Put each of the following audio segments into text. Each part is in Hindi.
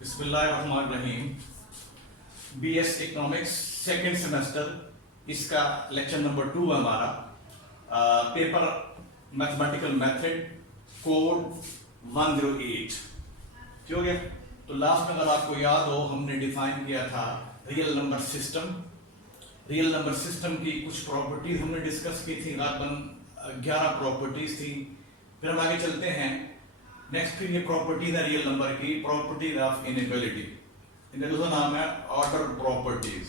बिस्मिल्लाहिर्रहमानिर्रहीम। बीएस इकोनॉमिक्स सेकेंड सेमेस्टर इसका लेक्चर नंबर 2 है हमारा। Paper mathematical method code 108। ठीक हो गया। तो लास्ट में अगर आपको याद हो हमने डिफाइन किया था real number system. Real number system की कुछ प्रॉपर्टीज हमने डिस्कस की थी, तकरीबन 11 प्रॉपर्टीज थी। फिर हम आगे चलते हैं। नेक्स्ट फिर ये प्रॉपर्टीज है रियल नंबर की, प्रॉपर्टीज ऑफ इनइक्वालिटी। इनका दूसरा नाम है ऑर्डर प्रॉपर्टीज।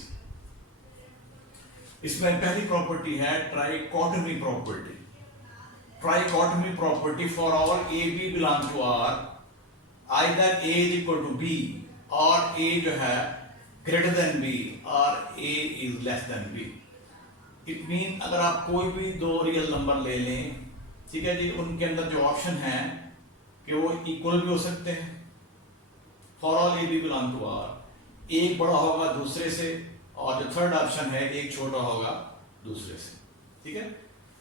इसमें पहली प्रॉपर्टी है trichotomy property. Trichotomy property for all A B belong to R, either A is equal to B और ए जो है ग्रेटर देन बी और A is less than B. It mean अगर आप कोई भी दो रियल नंबर ले लें, ठीक है जी, उनके अंदर जो ऑप्शन है कि वो इक्वल भी हो सकते हैं। For all A B belong to R, एक बड़ा होगा दूसरे से और जो थर्ड ऑप्शन है एक छोटा होगा दूसरे से। ठीक है।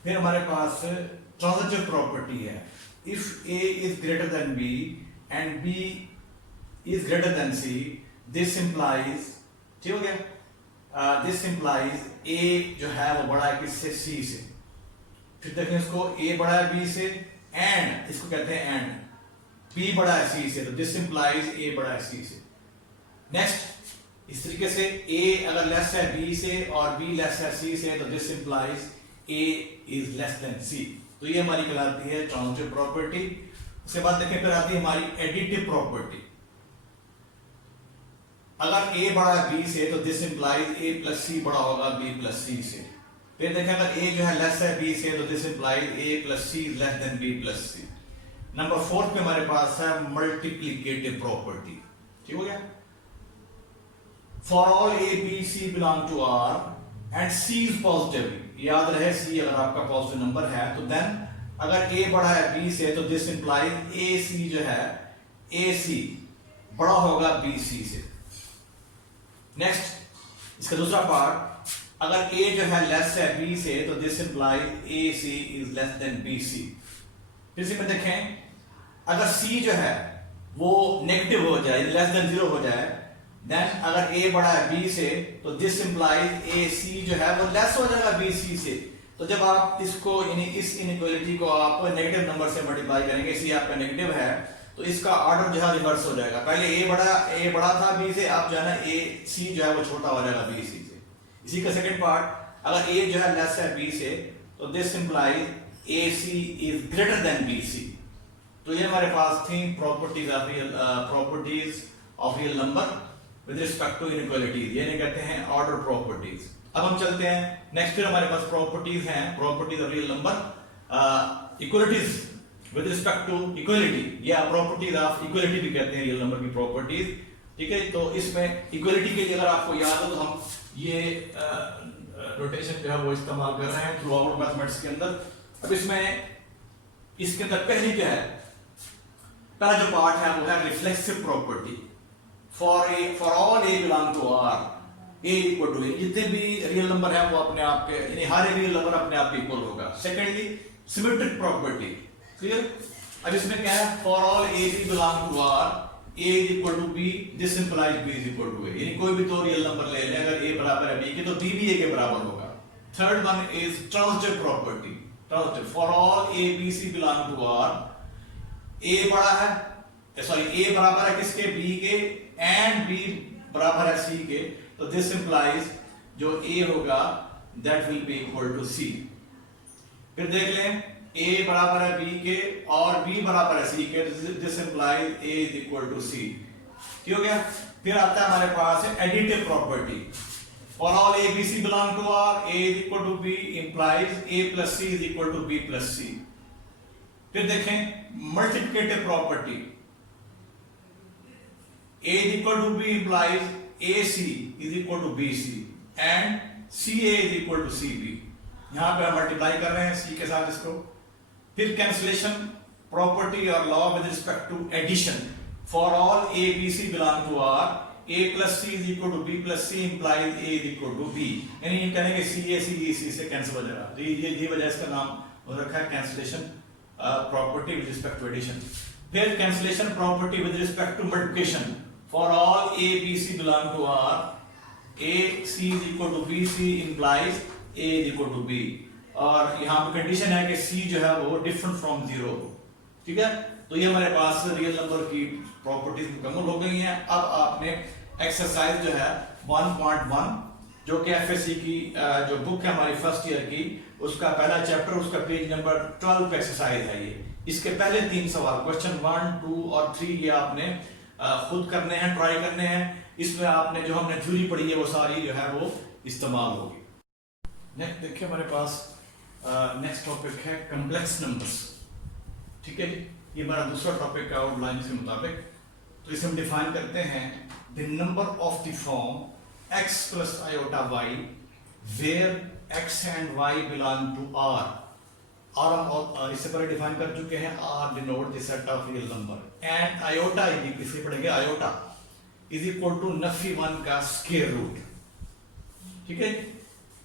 फिर हमारे पास ट्रांजिटिव प्रॉपर्टी है। If a is greater than b and b is greater than c, this implies, ठीक हो गया, दिस इंप्लाइज ए जो है वो बड़ा है किससे, सी से। फिर देखें इसको, ए बड़ा है बी से एंड इसको कहते हैं एंड बी बड़ा है सी से, तो दिस इंप्लाइज ए बड़ा है सी से। नेक्स्ट इस तरीके से ए अगर लेस है बी से और बी लेस है सी से, तो this implies A is less than C. तो ये हमारी कहलाती है ट्रांजिटिव प्रॉपर्टी। उसके बाद देखें फिर आती है हमारी एडिटिव प्रॉपर्टी। अगर ए बड़ा है बी से तो दिस इंप्लाइज ए प्लस सी बड़ा होगा बी प्लस सी से। फिर देखें अगर ए जो है लेस है बी से तो this implies a plus c is less than b plus c. Number 4 पे हमारे पास है मल्टीप्लिकेटिव प्रॉपर्टी। ठीक हो गया। For all A B C belong to R and c is positive, याद रहे सी अगर आपका पॉजिटिव नंबर है तो देन अगर ए बड़ा है बी से तो दिस इंप्लाइज ए सी जो है ए सी बड़ा होगा बी सी से। नेक्स्ट इसका दूसरा पार्ट, अगर ए जो है लेस है बी से तो this implies a C is less than b c. फिर से देखें, अगर c जो है वो नेगेटिव हो जाए, लेस देन 0 हो जाए, देन अगर a बड़ा है b से तो दिस इंप्लाइज a c जो है वो लेस हो जाएगा b c से। तो जब आप इसको इस इनइक्वालिटी को आप नेगेटिव नंबर से मल्टीप्लाई करेंगे, c आपका नेगेटिव है तो इसका ऑर्डर जो है रिवर्स हो जाएगा। पहले a बड़ा था b से, अब जो है ना a c जो है वो छोटा हो जाएगा b c से। इसी का सेकंड पार्ट, अगर a जो है लेस है b से तो this implies AC is greater than BC। तो ये हमारे पास थी properties of real number with respect to inequalities, ये नहीं कहते हैं ऑर्डर प्रॉपर्टीज। अब हम चलते हैं नेक्स्ट, फिर हमारे पास प्रॉपर्टीज हैं, properties of real number, equalities with respect to equality, या प्रॉपर्टीज ऑफ इक्वालिटी भी कहते हैं रियल नंबर की प्रॉपर्टीज। ठीक है। तो इसमें इक्वालिटी के लिए अगर आपको याद हो तो हम ये नोटेशन जो है वो इस्तेमाल कर रहे हैं थ्रू आउट मैथमेटिक्स के अंदर। अब इसमें इसके अंदर पहली जो है, पहला जो पार्ट है वो है reflexive property. For all A belong to R, A equal to A, जितने भी रियल नंबर है वो अपने आप के, यानी हर रियल नंबर अपने आप इक्वल होगा। Secondly symmetric property, clear. अब इसमें क्या है, for all A B belong to R, A is equal to B, this implies B is equal to A. यानी कोई भी दो रियल नंबर ले लें, अगर ए बराबर है बी के तो बी भी ए के बराबर होगा। Third one is transitive property. For all A B C belong to R, A बड़ा है, सॉरी ए बराबर है किसके, बी के, एंड बी बराबर है सी के, तो दिस इंप्लाइज जो ए होगा that will be equal to C. फिर देख लें, ए बराबर है बी के और बी बराबर है सी के, this implies A is equal to C. ठीक हो गया। फिर आता है हमारे पास additive property. For all A, B, C belong to R, A is equal to B implies A plus C is equal to B plus C. फिर देखें multiplicative property. A is equal to B implies AC is equal to BC and CA is equal to CB. यहाँ पे हम मल्टीप्लाई कर रहे हैं C के साथ इसको। फिर cancellation property और law with respect to addition. For all A, B, C belong to R, A plus C is equal to B plus C implies A is equal to B। यानी ये कहेंगे C A C E C से कैंसिल हो जाएगा। ये वजह इसका नाम हो रखा है cancellation property with respect to addition. फिर cancellation property with respect to multiplication. For all A B C belong to R A C is equal to B C implies A is equal to B, और यहाँ पे कंडीशन है कि सी जो है वो डिफरेंट फ्रॉम जीरो, ठीक है। तो ये हमारे पास रियल नंबर की प्रॉपर्टीज मुकम्मल हो गई हैं। अब आपने एक्सरसाइज जो है 1.1 जो कि एफएससी की जो बुक है हमारी फर्स्ट ईयर की, उसका पहला चैप्टर, उसका पेज नंबर 12 एक्सरसाइज है ये। इसके पहले 3 सवाल क्वेश्चन 1, 2 और 3 ये आपने खुद करने हैं, ट्राई करने हैं। इसमें आपने जो हमने थ्योरी पढ़ी है वो सारी जो है वो इस्तेमाल होगी। नेक्स्ट देखिए हमारे पास नेक्स्ट टॉपिक है कॉम्प्लेक्स नंबर्स, ठीक है जी। ये हमारा दूसरा टॉपिक का आउटलाइन के मुताबिक। तो इसे हम डिफाइन करते हैं the number of the form x plus iota y where x and y belong to r, और हम इससे पहले डिफाइन कर चुके हैं r denote the set of real number and iota इसे पढ़ेंगे iota is equal to Nafi 1 का स्क्वायर रूट, ठीक है।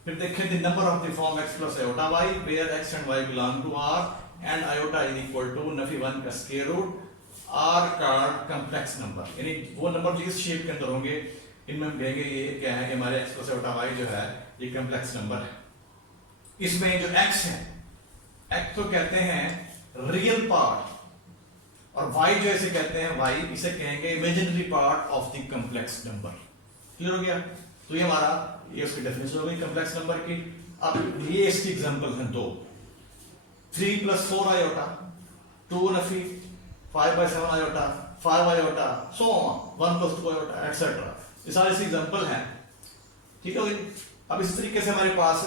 फिर देखें the number of the form x plus iota y where x and y belong to r and iota is equal to Nafi 1 का स्क्वायर रूट r का कॉम्प्लेक्स नंबर, यानी वो नंबर जो इस शेप के अंदर होंगे इनमें हम कहेंगे ये क्या है कि हमारे x plus iota y जो है ये कॉम्प्लेक्स नंबर है। इसमें जो x है, x तो कहते हैं रियल पार्ट और y जो इसे कहते हैं y, इसे कहेंगे imaginary part of the complex number. Clear हो गया? तो ये हमारा ये उसकी डेफिनेशन हो गई कॉम्प्लेक्स नंबर की। अब ये इसकी एग्जांपल हैं 2, 3 plus 4 iota, 2 Nafi, 5 by 7 iota, 5 iota, so on, 1 plus 2 iota, etc. ये सारे इसके एग्जांपल हैं, ठीक है। अब इस तरीके से हमारे पास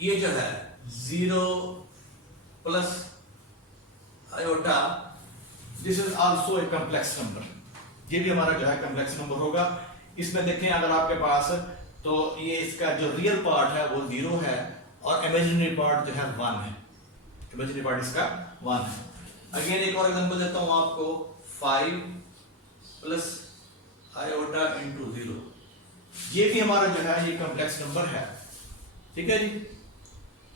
ये जो है 0 plus iota, this is also a complex number, ये भी हमारा जो है कॉम्प्लेक्स नंबर होगा। इसमें देखें अगर आपके पास, तो ये इसका जो रियल पार्ट है वो 0 है और इमेजिनरी पार्ट जो है 1 है, इमेजिनरी पार्ट इसका 1 है। अगेन एक और एग्जांपल देता हूं आपको, 5 plus iota into 0, ये भी हमारा जो है ये कॉम्प्लेक्स नंबर है, ठीक है जी।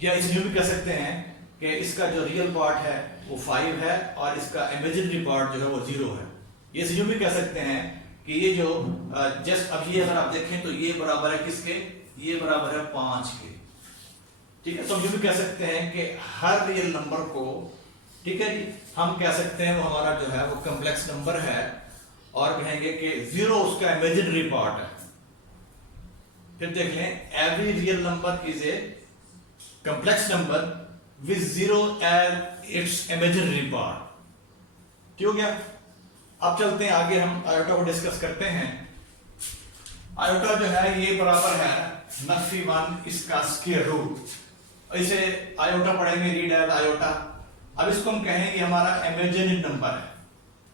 या इसे यूं भी कह सकते हैं कि इसका जो रियल पार्ट है वो 5 है और इसका इमेजिनरी पार्ट जो है वो 0 है। ये यूं भी कह सकते हैं कि ये जो जस्ट अब ये अगर आप देखें तो ये बराबर है किसके, ये बराबर है 5 के, ठीक है। तो हम यूं भी कह सकते हैं कि हर रियल नंबर को, ठीक है जी, हम कह सकते हैं वो हमारा जो है वो कॉम्प्लेक्स नंबर है और कहेंगे कि 0 उसका इमेजिनरी पार्ट है। फिर देख लें, every real number is a complex number with 0 as its imaginary part, ठीक हो गया। अब चलते हैं आगे, हम आयोटा को डिस्कस करते हैं। आयोटा जो है ये बराबर है नफी 1 इसका स्क्वायर रूट, इसे आयोटा पढ़ेंगे रीड एज आयोटा। अब इसको हम कहेंगे हमारा इमेजिनरी नंबर है,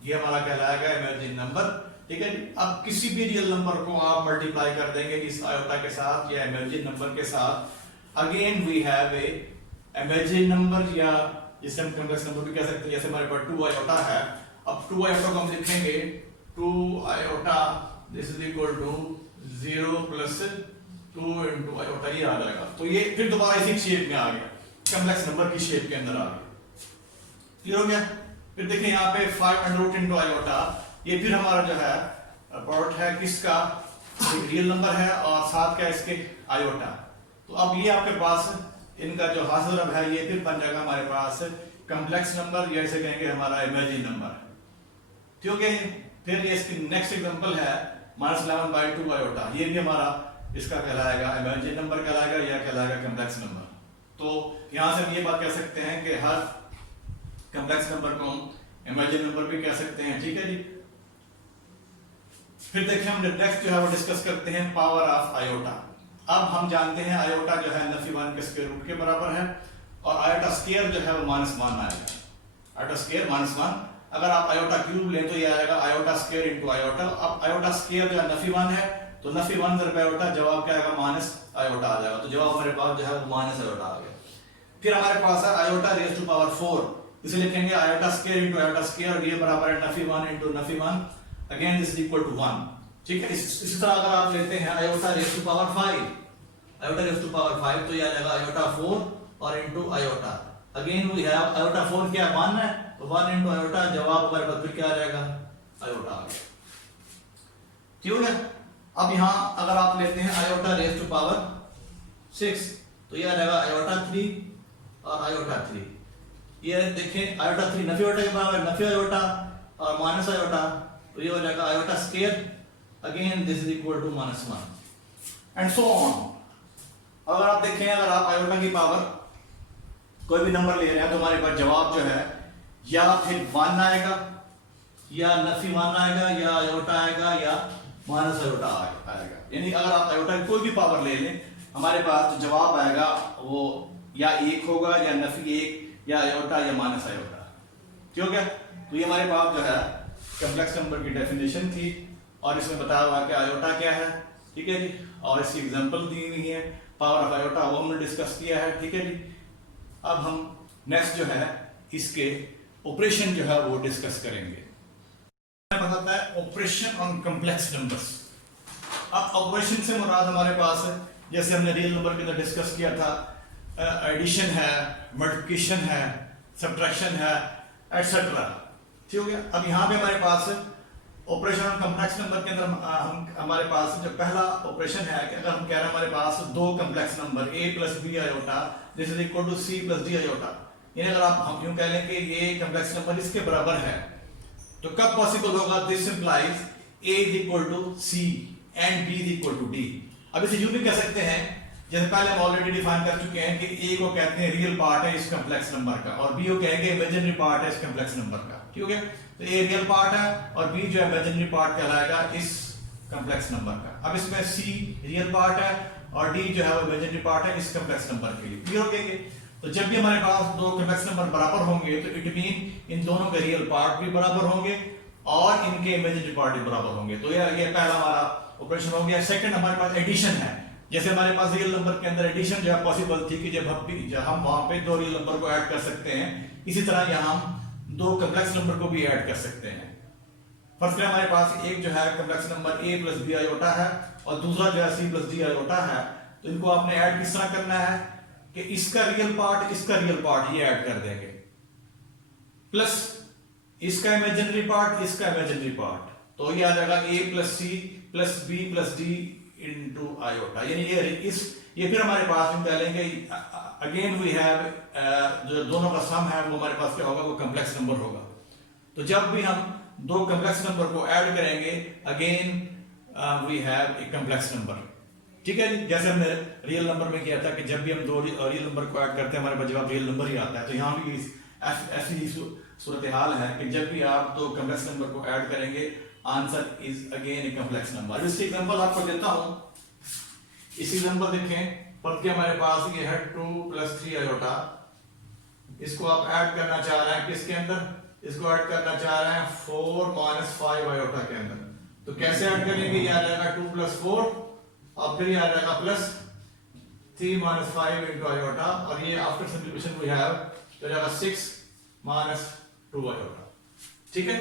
ये हमारा कहलाएगा इमेजिनरी नंबर, ठीक है। अब किसी भी रियल नंबर को आप मल्टीप्लाई कर देंगे इस आयोटा के साथ या इमेजिनरी नंबर के साथ। Again we have a imaginary number, या जिसे हम कॉम्प्लेक्स नंबर भी कह सकते हैं। जैसे हमारे पास 2 आयोटा है, अब 2 आयोटा को हम लिखेंगे 2 iota this is equal to 0 plus 2 into iota, ये आ जाएगा। तो ये फिर दोबारा इसी शेप में आ गया, कॉम्प्लेक्स नंबर की शेप के अंदर आ गया, क्लियर हो गया। फिर देखिए यहाँ पे 5 under root into आयोटा, ये फिर हमारा जो है प्रोडक्ट है किसका, रियल नंबर है और साथ क्या इसके आयोटा। तो अब ये आपके पास इनका जो हासिल रब है ये फिर बन जाएगा हमारे पास कॉम्प्लेक्स नंबर, या इसे कहेंगे हमारा इमेजिनरी नंबर, ठीक है। फिर ये इसकी नेक्स्ट एग्जांपल है -11 by 2 आयोटा, ये भी हमारा इसका कहलाएगा इमेजिनरी नंबर कहलाएगा या कहलाएगा कॉम्प्लेक्स नंबर। तो यहां से हम ये बात कह सकते हैं कि हर कॉम्प्लेक्स नंबर को हम इमेजिनरी नंबर भी कह सकते हैं, ठीक है जी। फिर देखिए हम नेक्स्ट जो है वो डिस्कस करते हैं पावर ऑफ आयोटा। अब हम जानते हैं आयोटा जो है नफी 1 के स्क्वायर रूट के बराबर है और आयोटा स्क्वायर जो है वो -1 आएगा, आयोटा स्क्वायर -1। अगर आप आयोटा क्यूब लें तो ये आएगा आयोटा स्क्वायर इनटू आयोटा। अब आयोटा स्क्वायर जो है नफी 1 है, तो नफी 1 ज़रब आयोटा, जवाब क्या आएगा माइनस आयोटा आ जाएगा। तो जवाब हमारे पास जो है वो माइनस आयोटा आ गया। फिर हमारे पास है आयोटा रेज़ टू पावर 4, इसे लिखेंगे iota square into iota square, ये बराबर है नफी 1 इनटू नफी 1, again this is equal to 1, ठीक है। इसी तरह अगर आप लेते हैं iota raise to power 5, iota raise to power 5, तो ये आ जाएगा आयोटा 4 और into iota. Again we have iota 4 क्या 1 है, तो 1 इनटू आयोटा, जवाब हमारे पास फिर क्या आ जाएगा आयोटा आ गया। ठीक है, अब यहां अगर आप लेते हैं आयोटा रेज टू पावर 6 तो यह आ जाएगा आयोटा 3 और आयोटा 3। ये देखें आयोटा 3 नफी आयोटा के बराबर, नफी आयोटा और माइनस आयोटा, तो ये हो जाएगा iota square, again this is equal to -1 and so on. अगर आप देखें, अगर आप आयोटा की पावर कोई भी नंबर ले रहे हैं तो हमारे पास जवाब जो है या फिर 1 आएगा या नफी 1 आएगा या आयोटा आएगा या माइनस आयोटा आएगा। यानी अगर आप आयोटा की कोई भी पावर ले लें, हमारे पास जो जवाब आएगा वो या 1 होगा या नफी 1 या आयोटा या माइनस आयोटा। ठीक है, तो ये हमारे पास जो है कॉम्प्लेक्स नंबर की डेफिनेशन थी और इसमें बताया हुआ कि आयोटा क्या है। ठीक है जी, और इसकी एग्जांपल दी हुई है, पावर ऑफ आयोटा वो हमने डिस्कस किया है। ठीक है जी, अब हम नेक्स्ट जो है इसके ऑपरेशन जो है वो डिस्कस करेंगे। बताता है ऑपरेशन ऑन कॉम्प्लेक्स नंबर्स। अब ऑपरेशन से मुराद हमारे पास जैसे हमने रियल नंबर के अंदर डिस्कस किया था, एडिशन है, मल्टीप्लिकेशन है, सब्ट्रैक्शन है, एटसेट्रा। ठीक हो गया। अब यहाँ पे हमारे पास ऑपरेशन ऑन कॉम्प्लेक्स नंबर के अंदर हमारे पास जो पहला ऑपरेशन है कि अगर हम कह रहे हैं हमारे पास दो complex number a plus b iota this is equal to c plus d iota, यानी अगर आप हम यूं कह लें कि ये कॉम्प्लेक्स नंबर इसके बराबर है, तो कब पॉसिबल होगा? This implies a is equal to c and b is equal to d। अब इसे यूं भी कह सकते हैं, जैसे पहले हम ऑलरेडी डिफाइन कर चुके हैं कि a को कहते हैं रियल पार्ट है इस कॉम्प्लेक्स नंबर का और b को कहेंगे इमेजिनरी पार्ट है इस कॉम्प्लेक्स नंबर का। ठीक है, तो a रियल पार्ट है और b जो है इमेजिनरी पार्ट कहलाएगा इस कॉम्प्लेक्स नंबर का। अब इसमें c रियल पार्ट है और d जो है वो इमेजिनरी पार्ट है इस कॉम्प्लेक्स नंबर के लिए। क्लियर हो गया? तो जब भी हमारे पास दो कॉम्प्लेक्स नंबर बराबर होंगे तो इट मीन इन दोनों के रियल पार्ट भी बराबर होंगे और इनके इमेजिनरी पार्ट भी बराबर होंगे। तो ये पहला हमारा ऑपरेशन हो गया। सेकंड हमारे पास एडिशन है। जैसे हमारे पास रियल नंबर के अंदर एडिशन जो है पॉसिबल थी कि जब हम वहां पे दो रियल नंबर को ऐड कर सकते हैं, इसी तरह यहाँ हम दो कॉम्प्लेक्स नंबर को भी ऐड कर सकते हैं। फर्स्ट में हमारे पास एक जो है complex number a plus b iota है और दूसरा जो है c प्लस d आयोटा है। तो इनको आपने ऐड किस तरह करना है कि इसका रियल पार्ट इसका रियल पार्ट ये ऐड कर देंगे, प्लस इसका इमेजिनरी पार्ट इसका इमेजिनरी पार्ट, तो ये आ जाएगा a plus c plus b plus d into iota. यानी ये फिर हमारे पास हम कह लेंगे अगेन वी हैव जो दोनों का सम है वो हमारे पास क्या होगा? वो कॉम्प्लेक्स नंबर होगा। तो जब भी हम दो कॉम्प्लेक्स नंबर को ऐड करेंगे again we have a complex number. ठीक है जी, जैसे हमने रियल नंबर में किया था कि जब भी हम दो रियल नंबर को ऐड करते हैं हमारे पास जवाब रियल नंबर ही आता है। तो यहाँ भी ऐसी सूरत हाल है कि जब भी आप दो कॉम्प्लेक्स नंबर को ऐड करेंगे answer is again a complex number. इसकी एग्जांपल आपको देता हूं। इस एग्जांपल देखें, प्रति हमारे पास ये है 2 प्लस 3 आयोटा, इसको आप ऐड करना चाह रहे हैं किसके अंदर? इसको ऐड करना चाह रहे हैं 4 माइनस 5 आयोटा के अंदर। तो कैसे ऐड करेंगे? ये आ जाएगा 2 प्लस 4 और फिर ये आ जाएगा प्लस 3 माइनस 5 इनटू आयोटा और ये आफ्टर सिंप्लीफिकेशन वी हैव तो जाएगा 6 माइनस 2 आयोटा। ठीक है,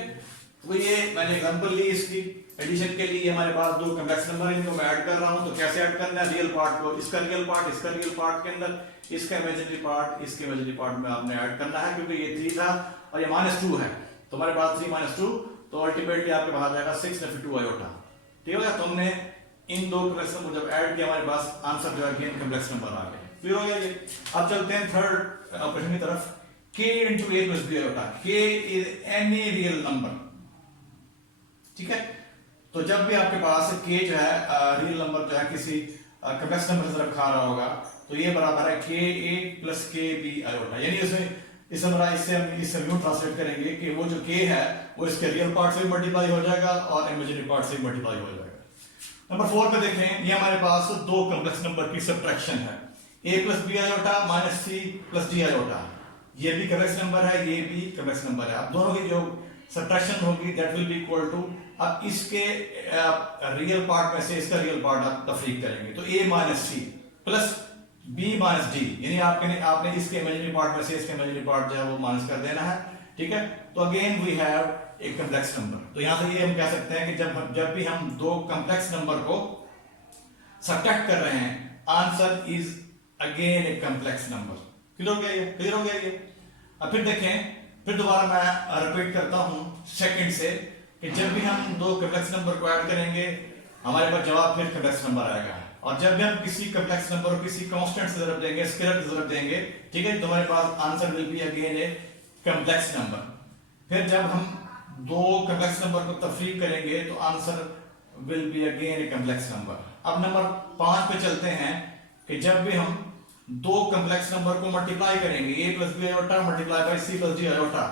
तो ये मैंने एग्जांपल ली इसकी एडिशन के लिए। हमारे पास दो कॉम्प्लेक्स नंबर हैं, इनको मैं ऐड कर रहा हूं। तो कैसे ऐड करना है? रियल पार्ट को इसका रियल पार्ट के अंदर इसका इमेजिनरी पार्ट इसके इमेजिनरी पार्ट में आपने ऐड करना है, क्योंकि ये 3 था और ये -2 है। तो हमारे पास 3 - 2 तो अल्टीमेटली आपके पास आ जाएगा 6 - 2 आयोटा। ठीक है, तो हमने इन दो कॉम्प्लेक्स नंबर जब ऐड किया हमारे पास आंसर जो है अगेन कॉम्प्लेक्स नंबर आ गया। क्लियर हो गया ये? अब चलते हैं थर्ड ऑपरेशन की तरफ। k into a plus b iota. k is any real number। ठीक है, तो जब भी आपके पास k जो है रियल नंबर जो है किसी कॉम्प्लेक्स नंबर से तरफ खा रहा होगा तो ये बराबर है ka प्लस kb आयोटा। यानी इससे हम यूं ट्रांसलेट करेंगे कि वो जो k है वो इसके रियल पार्ट से भी मल्टीप्लाई हो जाएगा और इमेजिनरी पार्ट से भी मल्टीप्लाई हो जाएगा। नंबर 4 पे देखें, ये हमारे पास दो कॉम्प्लेक्स नंबर की सब्ट्रैक्शन है, a plus b iota minus c plus d iota. ये भी कॉम्प्लेक्स नंबर है, ये भी कॉम्प्लेक्स नंबर है। अब दोनों की जो सब्ट्रैक्शन होगी that will be equal to, अब इसके रियल पार्ट में से इसका रियल पार्ट आप तफरीक करेंगे तो a minus c plus b minus d, यानी आपने इसके इमेजिनरी पार्ट में से इसके इमेजिनरी पार्ट जो है वो माइनस कर देना है। ठीक है, तो अगेन वी हैव एक कॉम्प्लेक्स नंबर। तो यहां से ये हम कह सकते हैं कि जब भी हम दो कॉम्प्लेक्स नंबर को सब्ट्रैक्ट कर रहे हैं answer is again a complex number. Clear हो गया ये? अब फिर देखें, फिर दोबारा मैं रिपीट करता हूं सेकंड से कि जब भी हम दो कॉम्प्लेक्स नंबर को ऐड करेंगे हमारे पास जवाब फिर कॉम्प्लेक्स नंबर आएगा, और जब भी हम किसी कॉम्प्लेक्स नंबर को किसी कांस्टेंट से ज़रूरत देंगे, स्केलर की ज़रूरत देंगे, ठीक है, तो हमारे पास answer will be again a complex number. फिर जब हम दो कॉम्प्लेक्स नंबर को तफरीक करेंगे तो answer will be again a complex number. अब नंबर 5 पे चलते हैं कि जब भी हम दो कॉम्प्लेक्स नंबर को मल्टीप्लाई करेंगे, a plus b iota multiply by c plus d iota,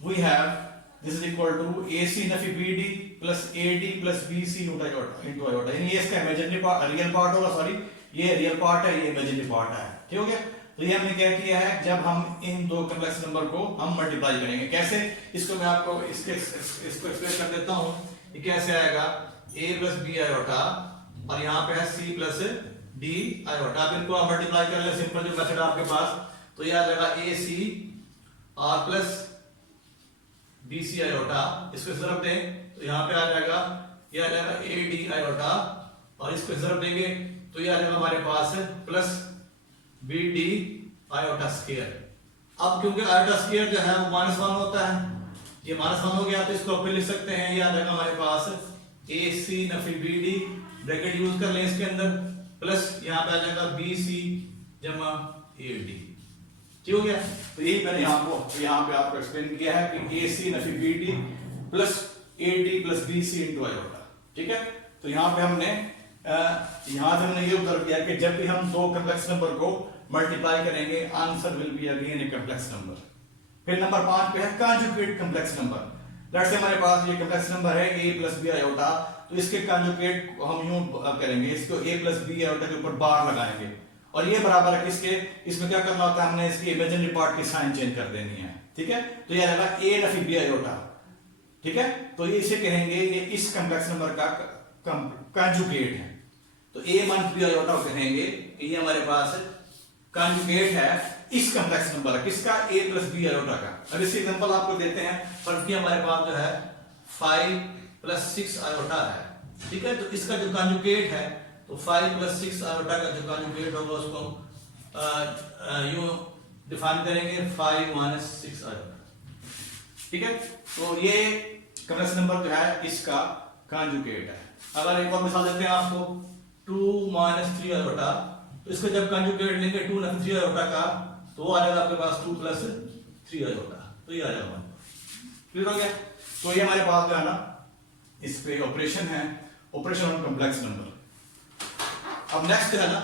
we have this is equal to ac नफी bd plus ad plus bc into iota. यानी ये इसका इमेजिनरी पार्ट रियल पार्ट होगा, सॉरी ये रियल पार्ट है, ये इमेजिनरी पार्ट है, ठीक हो गया। तो ये हमने क्या किया है, जब हम इन दो कॉम्प्लेक्स नंबर को हम मल्टीप्लाई करेंगे, कैसे, इसको मैं आपको इसको एक्सप्लेन कर देता हूं। ये कैसे आएगा, a प्लस बी आयोटा और यहाँ पे है c प्लस डी आयोटा। अब इनको आप मल्टीप्लाई कर ले, सिंपल जो मेथड आपके पास, तो ये आ जाएगा a c r plus b c iota. इसको ज़रूरत दें तो यहाँ पे आ जाएगा, ये आ जाएगा ए डी आयोटा, और इसको ज़रूरत देंगे तो ये आ जाएगा हमारे पास plus b d iota square. अब क्योंकि आयोटा स्क्वायर जो है वो -1 होता है, ये -1 हो गया, तो इसको फिर लिख सकते हैं, ये आ जाएगा हमारे पास ए सी नफी बी डी, ब्रैकेट यूज कर लें इसके अंदर, प्लस यहाँ पे आ जाएगा बी सी जमा ए डी, ठीक हो गया। तो यही मैंने यहाँ पे आपको एक्सप्लेन किया है कि ए सी नफी b d plus a d plus b c into iota, ठीक है। तो यहाँ पे हमने ये ऑब्जर्व किया कि जब भी हम दो कॉम्प्लेक्स नंबर को मल्टीप्लाई करेंगे answer will be again a complex number. फिर नंबर 5 पे है conjugate complex number. Let's say हमारे पास ये कॉम्प्लेक्स नंबर है a प्लस बी आयोटा, तो इसके कॉन्जुगेट हम यूं करेंगे, इसको a प्लस बी आयोटा के ऊपर बार लगाएंगे, और ये बराबर है किसके, इसमें क्या करना होता है, हमने इसकी इमेजिनरी पार्ट की साइन चेंज कर देनी है, ठीक है। तो ये आ जाएगा a नफी बी आयोटा, ठीक है। तो ये इसे कहेंगे, ये इस कॉम्प्लेक्स नंबर का कॉन्जुगेट है, तो a माइनस बी आयोटा कहेंगे कि ये हमारे पास कॉन्जुगेट है इस कॉम्प्लेक्स नंबर है, किसका, a प्लस बी आयोटा का। अब इसकी एग्जांपल आपको देते हैं, फर्स्ट की हमारे पास जो है 5 प्लस 6 आयोटा है, ठीक है। तो इसका जो कॉन्जुगेट है, तो 5 प्लस 6 आयोटा का जो कॉन्जुगेट होगा उसको यूं डिफाइन करेंगे 5 माइनस 6 आयोटा, ठीक है। तो ये कॉम्प्लेक्स नंबर जो है इसका कॉन्जुगेट है। अगर एक और मिसाल देते हैं आपको, 2 माइनस 3 आयोटा, तो इसको जब कॉन्जुगेट लेंगे 2 माइनस 3 आयोटा का, तो वो आ जाएगा आपके पास 2 प्लस 3 आयोटा, तो ये आ जाएगा हमारे पास, क्लियर हो गया। तो ये हमारे पास जो है ना इस पे ऑपरेशन है, ऑपरेशन ऑन कॉम्प्लेक्स नंबर। अब नेक्स्ट है ना